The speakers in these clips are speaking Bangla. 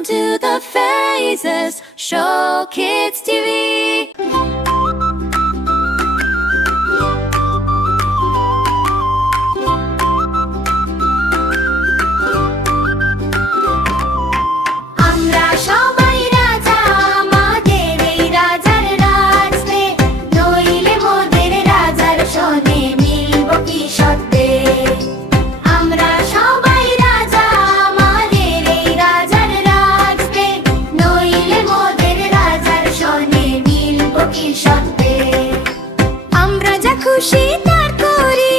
Welcome to the Phases Show Kids TV. আমরা সবাই রাজা, আমাদের এই রাজার রাজ নে, নইলে মোদের রাজার সনে মিলব কি সত্যে। আমরা সবাই রাজা, আমাদের এই রাজার রাজ নে, নইলে মোদের রাজার সনে মিলব কি সত্যে। আমরা যা খুশি তার করি,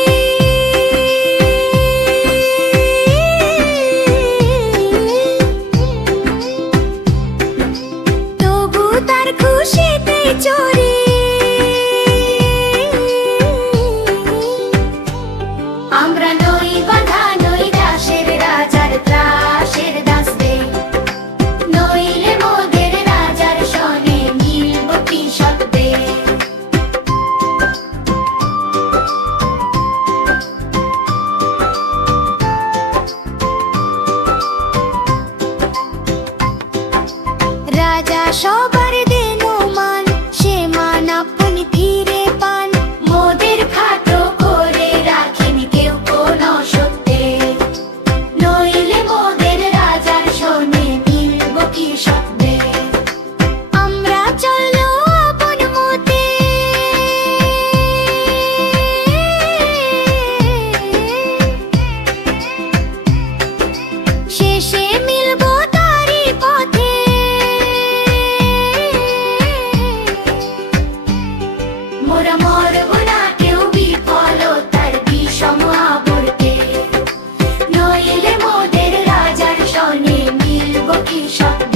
তবু তার খুশিতে চড়ি। আমরা নই বাধা, নই দাসের রাজার ত্রাসের দাস রে, নইলে মোদের রাজার সনে মিলব কি সত্যে। রাজা সবার দেন মান, সে মান আপনি ফিরে পান, মোদের খাটো করে রাখেন কেউ কোন সত্যে, নইলে মোদের রাজার সনে মিলব কি সত্যে। আমরা চললো আপন মতে, শেষে মিলব তারই পথে। মোরা মরব না কেউ বিফলতার বিষম আবর্তে, নইলে মোদের রাজার সনে মিলব কি সত্যে।